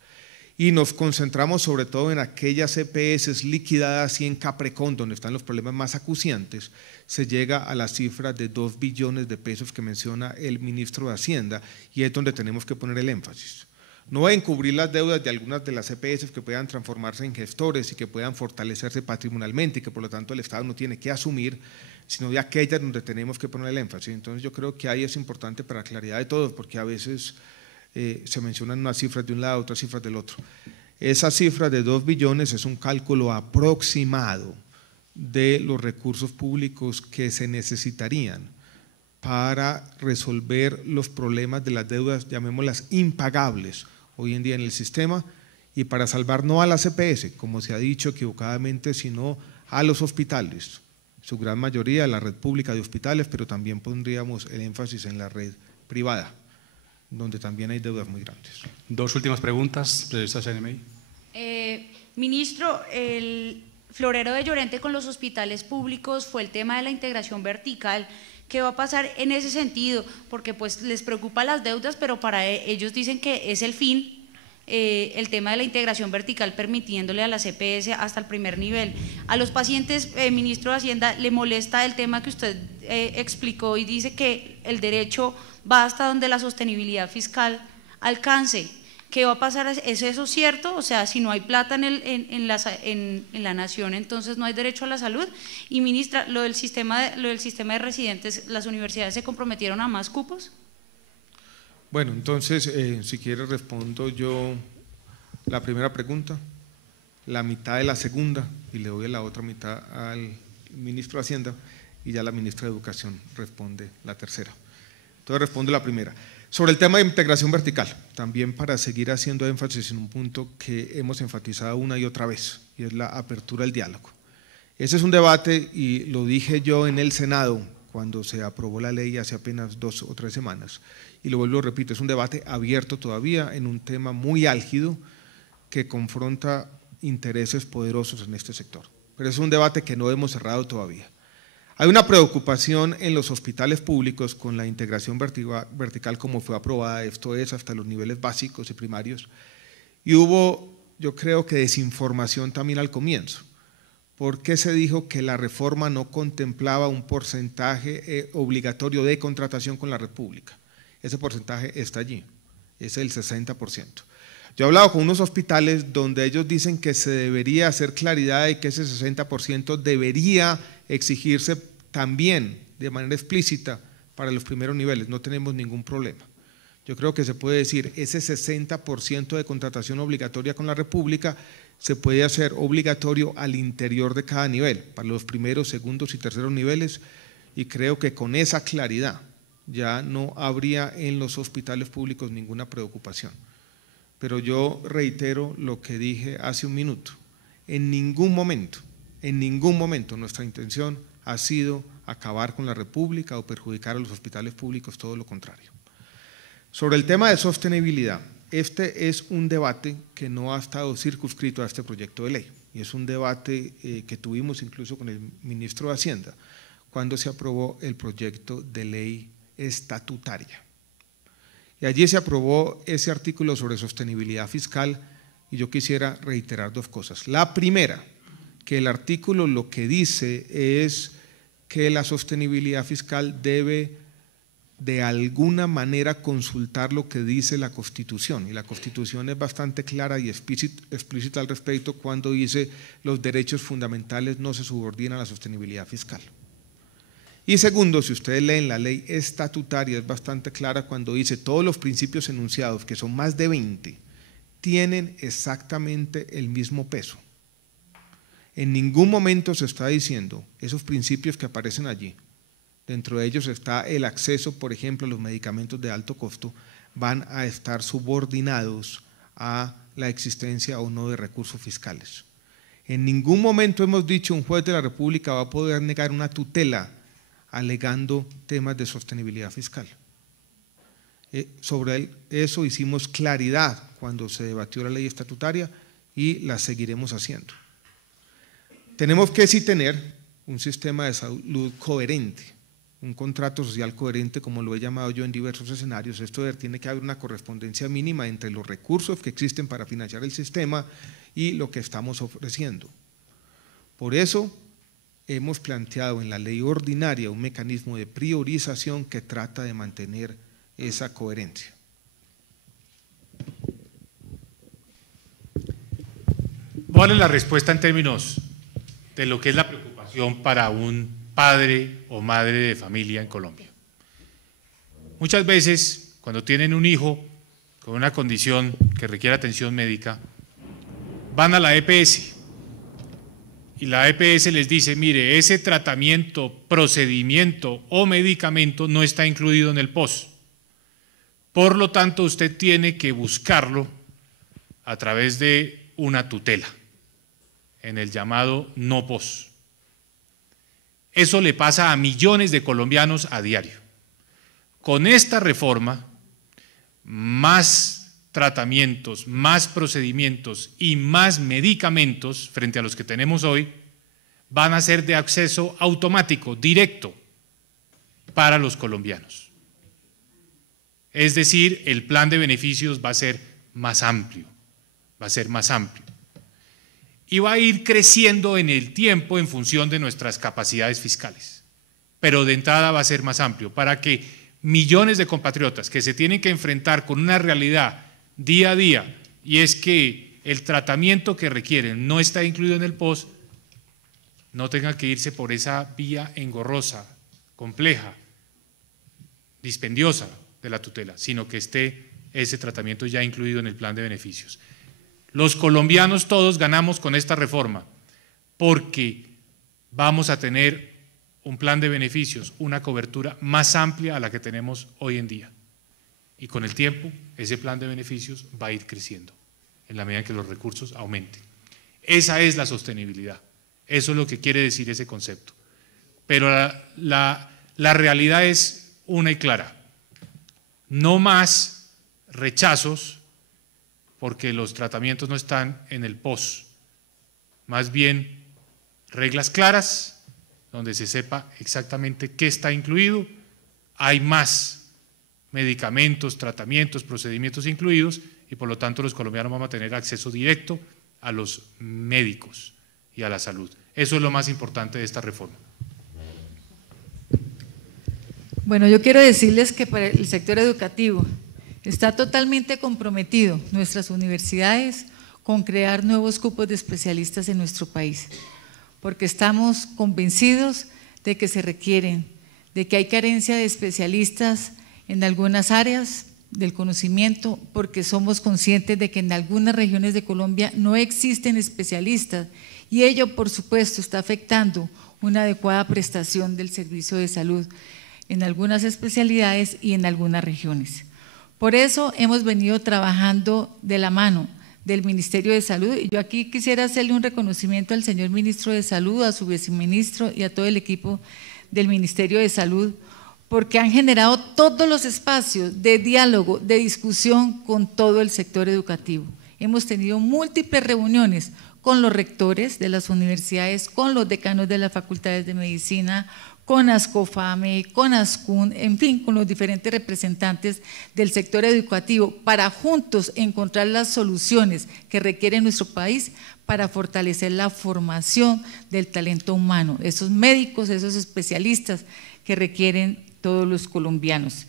y nos concentramos sobre todo en aquellas EPS liquidadas y en Caprecón, donde están los problemas más acuciantes, se llega a la cifra de 2 billones de pesos que menciona el ministro de Hacienda, y es donde tenemos que poner el énfasis. No en cubrir las deudas de algunas de las EPS que puedan transformarse en gestores y que puedan fortalecerse patrimonialmente y que por lo tanto el Estado no tiene que asumir, sino de aquellas donde tenemos que poner el énfasis. Entonces yo creo que ahí es importante para la claridad de todos, porque a veces se mencionan unas cifras de un lado, otras cifras del otro. Esa cifra de 2 billones es un cálculo aproximado de los recursos públicos que se necesitarían para resolver los problemas de las deudas, llamémoslas impagables, hoy en día en el sistema, y para salvar no a las EPS, como se ha dicho equivocadamente, sino a los hospitales, su gran mayoría la red pública de hospitales, pero también pondríamos el énfasis en la red privada, donde también hay deudas muy grandes. Dos últimas preguntas, periodista CNMI. Ministro, el florero de Llorente con los hospitales públicos fue el tema de la integración vertical. ¿Qué va a pasar en ese sentido? Porque pues les preocupa las deudas, pero para ellos dicen que es el fin, el tema de la integración vertical, permitiéndole a la CPS hasta el primer nivel. A los pacientes, ministro de Hacienda, le molesta el tema que usted explicó y dice que el derecho va hasta donde la sostenibilidad fiscal alcance. ¿Qué va a pasar? ¿Es eso cierto? O sea, si no hay plata en la nación, entonces no hay derecho a la salud. Y ministra, lo del sistema de residentes, ¿las universidades se comprometieron a más cupos? Bueno, entonces, si quiere respondo yo la primera pregunta, la mitad de la segunda, y le doy la otra mitad al ministro de Hacienda, y ya la ministra de Educación responde la tercera. Entonces respondo la primera. Sobre el tema de integración vertical, también para seguir haciendo énfasis en un punto que hemos enfatizado una y otra vez, y es la apertura al diálogo. Ese es un debate, y lo dije yo en el Senado cuando se aprobó la ley hace apenas 2 o 3 semanas, y lo vuelvo a repito, es un debate abierto todavía en un tema muy álgido que confronta intereses poderosos en este sector, pero es un debate que no hemos cerrado todavía. Hay una preocupación en los hospitales públicos con la integración vertical como fue aprobada, esto es hasta los niveles básicos y primarios, y hubo, yo creo que desinformación también al comienzo, porque se dijo que la reforma no contemplaba un porcentaje obligatorio de contratación con la red pública. Ese porcentaje está allí, es el 60%. Yo he hablado con unos hospitales donde ellos dicen que se debería hacer claridad de que ese 60% debería exigirse también de manera explícita para los primeros niveles, no tenemos ningún problema. Yo creo que se puede decir, ese 60% de contratación obligatoria con la República se puede hacer obligatorio al interior de cada nivel, para los primeros, segundos y terceros niveles, y creo que con esa claridad ya no habría en los hospitales públicos ninguna preocupación. Pero yo reitero lo que dije hace un minuto, en ningún momento nuestra intención ha sido acabar con la República o perjudicar a los hospitales públicos, todo lo contrario. Sobre el tema de sostenibilidad, este es un debate que no ha estado circunscrito a este proyecto de ley, y es un debate que tuvimos incluso con el ministro de Hacienda cuando se aprobó el proyecto de ley estatutaria. Y allí se aprobó ese artículo sobre sostenibilidad fiscal y yo quisiera reiterar dos cosas. La primera, que el artículo lo que dice es que la sostenibilidad fiscal debe de alguna manera consultar lo que dice la Constitución, y la Constitución es bastante clara y explícita al respecto cuando dice los derechos fundamentales no se subordinan a la sostenibilidad fiscal. Y segundo, si ustedes leen la ley estatutaria, es bastante clara cuando dice todos los principios enunciados, que son más de 20, tienen exactamente el mismo peso. En ningún momento se está diciendo esos principios que aparecen allí. Dentro de ellos está el acceso, por ejemplo, a los medicamentos de alto costo, van a estar subordinados a la existencia o no de recursos fiscales. En ningún momento hemos dicho un juez de la República va a poder negar una tutela alegando temas de sostenibilidad fiscal. Sobre eso hicimos claridad cuando se debatió la ley estatutaria y la seguiremos haciendo. Tenemos que sí tener un sistema de salud coherente, un contrato social coherente, como lo he llamado yo en diversos escenarios. Esto tiene que haber una correspondencia mínima entre los recursos que existen para financiar el sistema y lo que estamos ofreciendo. Por eso hemos planteado en la ley ordinaria un mecanismo de priorización que trata de mantener esa coherencia. ¿Cuál es la respuesta en términos de lo que es la preocupación para un padre o madre de familia en Colombia? Muchas veces, cuando tienen un hijo con una condición que requiere atención médica, van a la EPS y la EPS les dice, mire, ese tratamiento, procedimiento o medicamento no está incluido en el POS. Por lo tanto, usted tiene que buscarlo a través de una tutela, en el llamado no POS. Eso le pasa a millones de colombianos a diario. Con esta reforma, más tratamientos, más procedimientos y más medicamentos frente a los que tenemos hoy van a ser de acceso automático, directo, para los colombianos. Es decir, el plan de beneficios va a ser más amplio, y va a ir creciendo en el tiempo en función de nuestras capacidades fiscales. Pero de entrada va a ser más amplio para que millones de compatriotas que se tienen que enfrentar con una realidad día a día, y es que el tratamiento que requieren no está incluido en el POS, no tengan que irse por esa vía engorrosa, compleja, dispendiosa de la tutela, sino que esté ese tratamiento ya incluido en el plan de beneficios. Los colombianos todos ganamos con esta reforma, porque vamos a tener un plan de beneficios, una cobertura más amplia a la que tenemos hoy en día. Y con el tiempo, ese plan de beneficios va a ir creciendo, en la medida en que los recursos aumenten. Esa es la sostenibilidad, eso es lo que quiere decir ese concepto. Pero la realidad es una y clara, no más rechazos porque los tratamientos no están en el POS, más bien reglas claras, donde se sepa exactamente qué está incluido, hay más medicamentos, tratamientos, procedimientos incluidos, y por lo tanto los colombianos vamos a tener acceso directo a los médicos y a la salud. Eso es lo más importante de esta reforma. Bueno, yo quiero decirles que para el sector educativo está totalmente comprometido nuestras universidades con crear nuevos cupos de especialistas en nuestro país, porque estamos convencidos de que se requieren, de que hay carencia de especialistas en algunas áreas del conocimiento, porque somos conscientes de que en algunas regiones de Colombia no existen especialistas y ello, por supuesto, está afectando una adecuada prestación del servicio de salud en algunas especialidades y en algunas regiones. Por eso hemos venido trabajando de la mano del Ministerio de Salud, y yo aquí quisiera hacerle un reconocimiento al señor Ministro de Salud, a su viceministro y a todo el equipo del Ministerio de Salud, porque han generado todos los espacios de diálogo, de discusión con todo el sector educativo. Hemos tenido múltiples reuniones con los rectores de las universidades, con los decanos de las facultades de medicina, con ASCOFAME, con ASCUN, en fin, con los diferentes representantes del sector educativo, para juntos encontrar las soluciones que requiere nuestro país para fortalecer la formación del talento humano, esos médicos, esos especialistas que requieren todos los colombianos.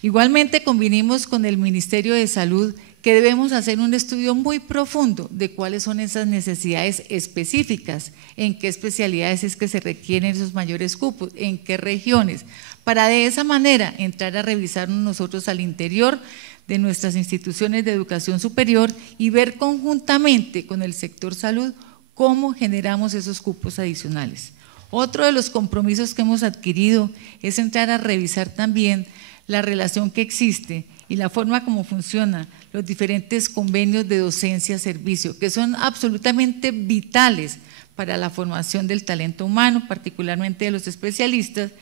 Igualmente convinimos con el Ministerio de Salud que debemos hacer un estudio muy profundo de cuáles son esas necesidades específicas, en qué especialidades es que se requieren esos mayores cupos, en qué regiones, para de esa manera entrar a revisarnos nosotros al interior de nuestras instituciones de educación superior y ver conjuntamente con el sector salud cómo generamos esos cupos adicionales. Otro de los compromisos que hemos adquirido es entrar a revisar también la relación que existe y la forma como funcionan los diferentes convenios de docencia-servicio, que son absolutamente vitales para la formación del talento humano, particularmente de los especialistas,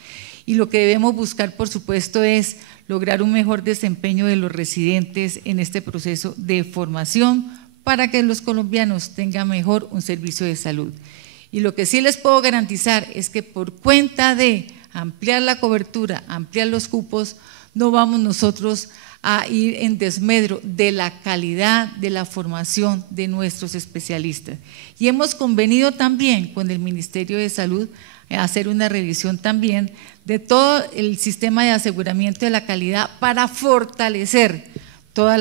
y lo que debemos buscar, por supuesto, es lograr un mejor desempeño de los residentes en este proceso de formación para que los colombianos tengan mejor un servicio de salud. Y lo que sí les puedo garantizar es que por cuenta de ampliar la cobertura, ampliar los cupos, no vamos nosotros a ir en desmedro de la calidad de la formación de nuestros especialistas. Y hemos convenido también con el Ministerio de Salud a hacer una revisión también de todo el sistema de aseguramiento de la calidad para fortalecer todo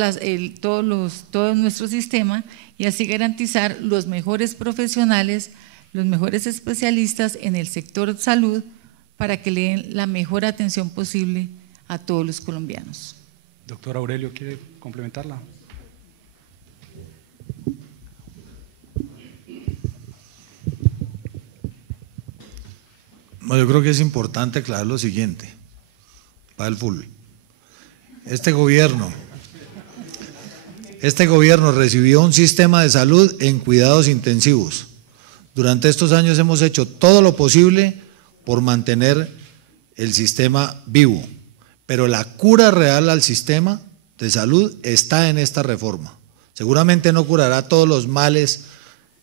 nuestro sistema y así garantizar los mejores profesionales, los mejores especialistas en el sector salud para que le den la mejor atención posible a todos los colombianos. Doctor Aurelio, ¿quiere complementarla? No, yo creo que es importante aclarar lo siguiente, para el full. Este gobierno recibió un sistema de salud en cuidados intensivos. Durante estos años hemos hecho todo lo posible por mantener el sistema vivo, pero la cura real al sistema de salud está en esta reforma. Seguramente no curará todos los males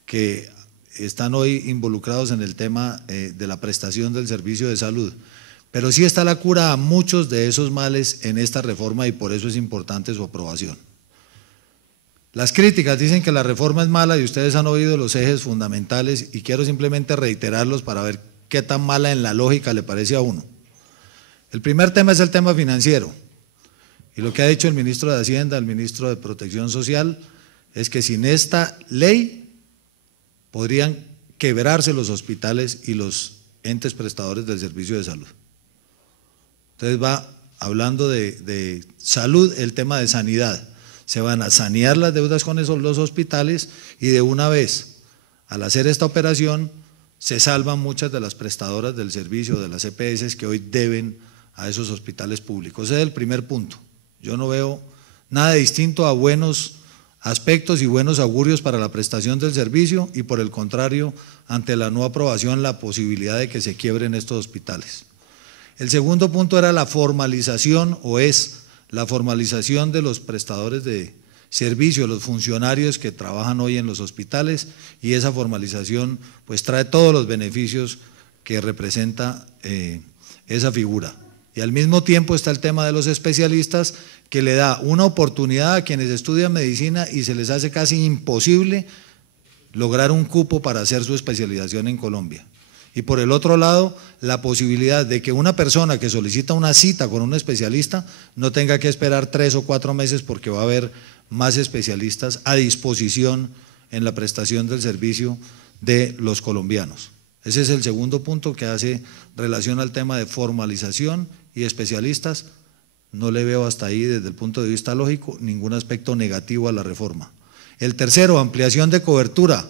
que están hoy involucrados en el tema de la prestación del servicio de salud, pero sí está la cura a muchos de esos males en esta reforma y por eso es importante su aprobación. Las críticas dicen que la reforma es mala y ustedes han oído los ejes fundamentales y quiero simplemente reiterarlos para ver qué tan mala en la lógica le parece a uno. El primer tema es el tema financiero y lo que ha dicho el ministro de Hacienda, el ministro de Protección Social, es que sin esta ley podrían quebrarse los hospitales y los entes prestadores del servicio de salud. Entonces va hablando de salud, el tema de sanidad. Se van a sanear las deudas con los hospitales y de una vez, al hacer esta operación, se salvan muchas de las prestadoras del servicio, de las EPS que hoy deben a esos hospitales públicos. Ese es el primer punto. Yo no veo nada distinto a buenos aspectos y buenos augurios para la prestación del servicio y por el contrario, ante la no aprobación, la posibilidad de que se quiebren estos hospitales. El segundo punto era la formalización o es la formalización de los prestadores de servicio, los funcionarios que trabajan hoy en los hospitales y esa formalización pues trae todos los beneficios que representa esa figura. Y al mismo tiempo está el tema de los especialistas que le da una oportunidad a quienes estudian medicina y se les hace casi imposible lograr un cupo para hacer su especialización en Colombia. Y por el otro lado, la posibilidad de que una persona que solicita una cita con un especialista no tenga que esperar 3 o 4 meses porque va a haber más especialistas a disposición en la prestación del servicio de los colombianos. Ese es el segundo punto que hace relación al tema de formalización y especialistas. No le veo hasta ahí desde el punto de vista lógico ningún aspecto negativo a la reforma. El tercero, ampliación de cobertura.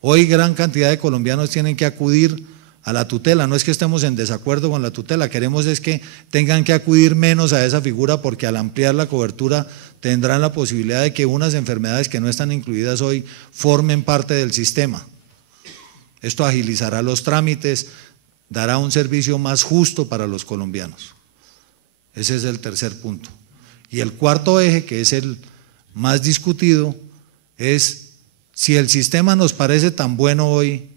Hoy gran cantidad de colombianos tienen que acudir a la tutela, no es que estemos en desacuerdo con la tutela, queremos es que tengan que acudir menos a esa figura porque al ampliar la cobertura tendrán la posibilidad de que unas enfermedades que no están incluidas hoy formen parte del sistema. Esto agilizará los trámites, dará un servicio más justo para los colombianos. Ese es el tercer punto. Y el cuarto eje, que es el más discutido, es si el sistema nos parece tan bueno hoy,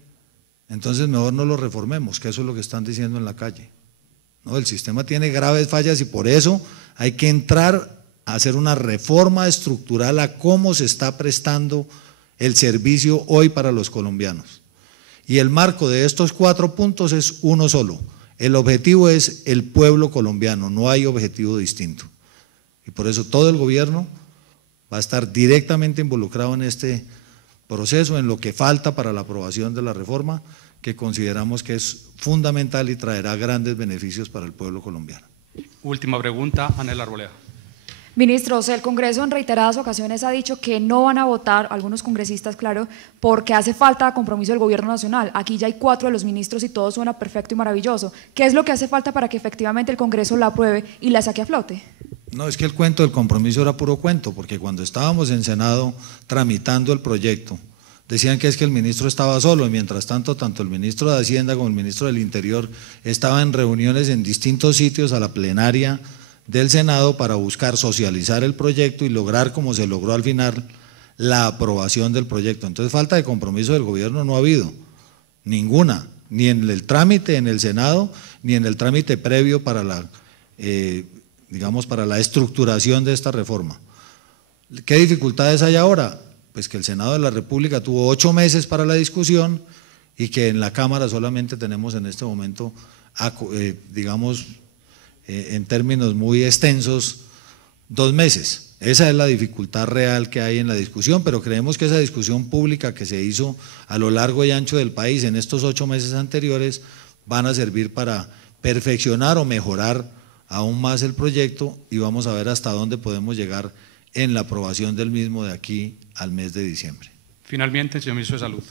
entonces mejor no lo reformemos, que eso es lo que están diciendo en la calle. No, el sistema tiene graves fallas y por eso hay que entrar a hacer una reforma estructural a cómo se está prestando el servicio hoy para los colombianos. Y el marco de estos 4 puntos es uno solo. El objetivo es el pueblo colombiano, no hay objetivo distinto. Y por eso todo el gobierno va a estar directamente involucrado en este proceso, en lo que falta para la aprobación de la reforma, que consideramos que es fundamental y traerá grandes beneficios para el pueblo colombiano. Última pregunta, Anela Arboleda. Ministros, el Congreso en reiteradas ocasiones ha dicho que no van a votar, algunos congresistas, claro, porque hace falta compromiso del Gobierno Nacional. Aquí ya hay 4 de los ministros y todo suena perfecto y maravilloso. ¿Qué es lo que hace falta para que efectivamente el Congreso la apruebe y la saque a flote? No, es que el cuento del compromiso era puro cuento, porque cuando estábamos en Senado tramitando el proyecto, decían que es que el ministro estaba solo, y mientras tanto, tanto el ministro de Hacienda como el ministro del Interior estaban en reuniones en distintos sitios a la plenaria del Senado para buscar socializar el proyecto y lograr, como se logró al final, la aprobación del proyecto. Entonces, falta de compromiso del gobierno no ha habido, ninguna, ni en el trámite en el Senado, ni en el trámite previo para la, digamos, para la estructuración de esta reforma. ¿Qué dificultades hay ahora? Pues que el Senado de la República tuvo 8 meses para la discusión y que en la Cámara solamente tenemos en este momento, digamos, en términos muy extensos, 2 meses. Esa es la dificultad real que hay en la discusión, pero creemos que esa discusión pública que se hizo a lo largo y ancho del país en estos 8 meses anteriores van a servir para perfeccionar o mejorar aún más el proyecto y vamos a ver hasta dónde podemos llegar en la aprobación del mismo de aquí al mes de diciembre. Finalmente, señor Ministro de Salud.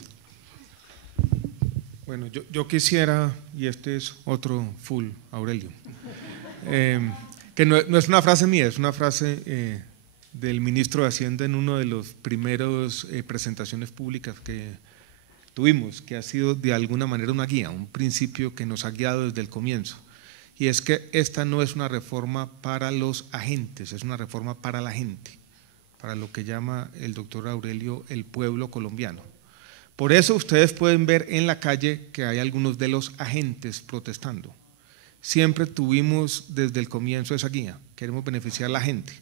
Bueno, yo quisiera, y este es otro full, Aurelio, que no es una frase mía, es una frase del ministro de Hacienda en uno de los primeros presentaciones públicas que tuvimos, que ha sido de alguna manera una guía, un principio que nos ha guiado desde el comienzo, y es que esta no es una reforma para los agentes, es una reforma para la gente, para lo que llama el doctor Aurelio el pueblo colombiano. Por eso ustedes pueden ver en la calle que hay algunos de los agentes protestando. Siempre tuvimos desde el comienzo esa guía, queremos beneficiar a la gente,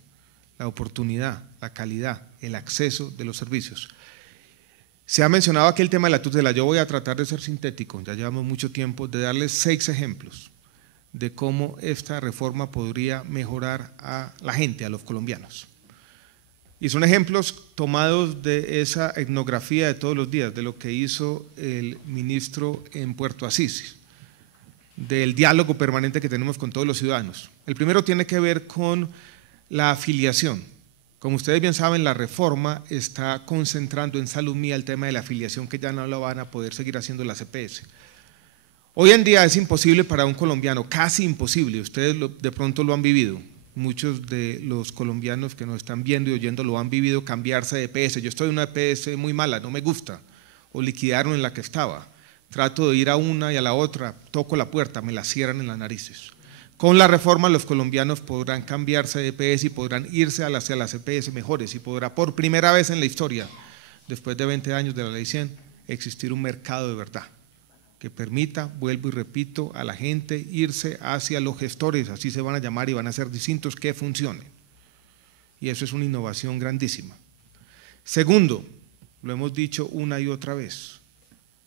la oportunidad, la calidad, el acceso de los servicios. Se ha mencionado aquí el tema de la tutela, yo voy a tratar de ser sintético, ya llevamos mucho tiempo, de darles 6 ejemplos de cómo esta reforma podría mejorar a la gente, a los colombianos. Y son ejemplos tomados de esa etnografía de todos los días, de lo que hizo el ministro en Puerto Asís, del diálogo permanente que tenemos con todos los ciudadanos. El primero tiene que ver con la afiliación. Como ustedes bien saben, la reforma está concentrando en salud mía el tema de la afiliación, que ya no lo van a poder seguir haciendo las EPS. Hoy en día es imposible para un colombiano, casi imposible, ustedes de pronto lo han vivido, muchos de los colombianos que nos están viendo y oyendo lo han vivido, cambiarse de EPS. Yo estoy en una EPS muy mala, no me gusta, o liquidaron en la que estaba. Trato de ir a una y a la otra, toco la puerta, me la cierran en las narices. Con la reforma los colombianos podrán cambiarse de EPS y podrán irse hacia las EPS mejores y podrá por primera vez en la historia, después de 20 años de la Ley 100, existir un mercado de verdad que permita, vuelvo y repito, a la gente irse hacia los gestores, así se van a llamar y van a ser distintos, que funcionen. Y eso es una innovación grandísima. Segundo, lo hemos dicho una y otra vez,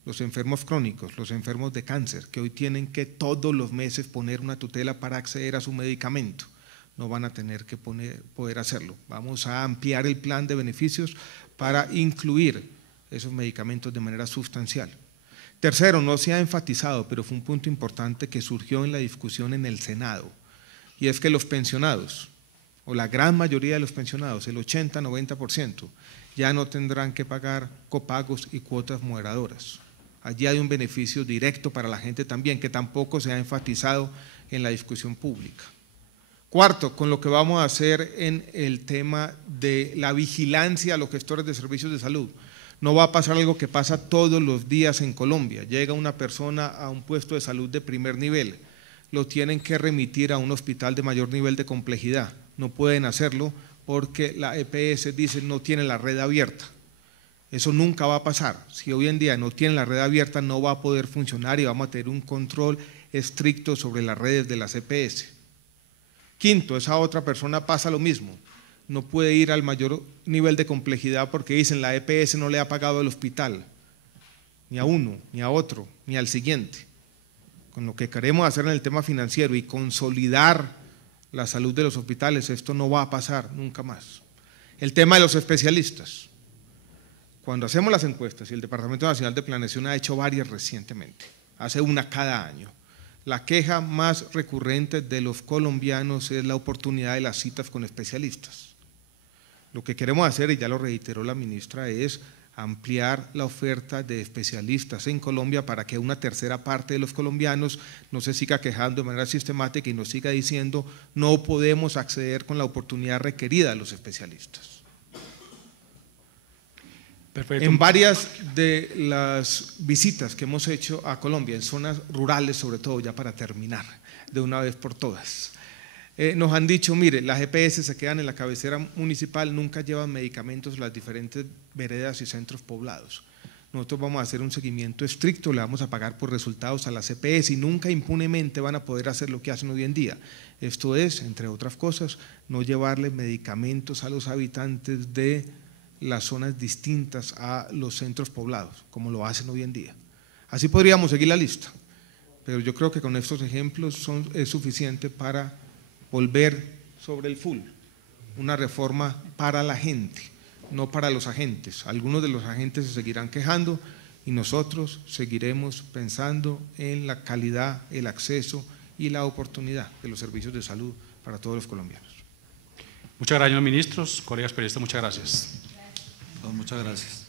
los enfermos crónicos, los enfermos de cáncer, que hoy tienen que todos los meses poner una tutela para acceder a su medicamento, no van a tener que poder hacerlo. Vamos a ampliar el plan de beneficios para incluir esos medicamentos de manera sustancial. Tercero, no se ha enfatizado, pero fue un punto importante que surgió en la discusión en el Senado, y es que los pensionados, o la gran mayoría de los pensionados, el 80-90%, ya no tendrán que pagar copagos y cuotas moderadoras. Allí hay un beneficio directo para la gente también, que tampoco se ha enfatizado en la discusión pública. Cuarto, con lo que vamos a hacer en el tema de la vigilancia a los gestores de servicios de salud. No va a pasar algo que pasa todos los días en Colombia. Llega una persona a un puesto de salud de primer nivel, lo tienen que remitir a un hospital de mayor nivel de complejidad. No pueden hacerlo porque la EPS dice no tiene la red abierta. Eso nunca va a pasar. Si hoy en día no tienen la red abierta, no va a poder funcionar y vamos a tener un control estricto sobre las redes de las EPS. Quinto, esa otra persona pasa lo mismo. No puede ir al mayor nivel de complejidad porque dicen la EPS no le ha pagado el hospital, ni a uno, ni a otro, ni al siguiente. Con lo que queremos hacer en el tema financiero y consolidar la salud de los hospitales, esto no va a pasar nunca más. El tema de los especialistas. Cuando hacemos las encuestas, y el Departamento Nacional de Planeación ha hecho varias recientemente, hace una cada año, la queja más recurrente de los colombianos es la oportunidad de las citas con especialistas. Lo que queremos hacer, y ya lo reiteró la ministra, es ampliar la oferta de especialistas en Colombia para que una tercera parte de los colombianos no se siga quejando de manera sistemática y nos siga diciendo no podemos acceder con la oportunidad requerida de los especialistas. Perfecto. En varias de las visitas que hemos hecho a Colombia, en zonas rurales sobre todo, ya para terminar de una vez por todas, nos han dicho, mire, las EPS se quedan en la cabecera municipal, nunca llevan medicamentos a las diferentes veredas y centros poblados. Nosotros vamos a hacer un seguimiento estricto, le vamos a pagar por resultados a las EPS y nunca impunemente van a poder hacer lo que hacen hoy en día. Esto es, entre otras cosas, no llevarle medicamentos a los habitantes de las zonas distintas a los centros poblados, como lo hacen hoy en día. Así podríamos seguir la lista, pero yo creo que con estos ejemplos es suficiente para volver sobre el full, una reforma para la gente, no para los agentes. Algunos de los agentes se seguirán quejando y nosotros seguiremos pensando en la calidad, el acceso y la oportunidad de los servicios de salud para todos los colombianos. Muchas gracias, ministros, colegas periodistas, muchas gracias. Muchas gracias.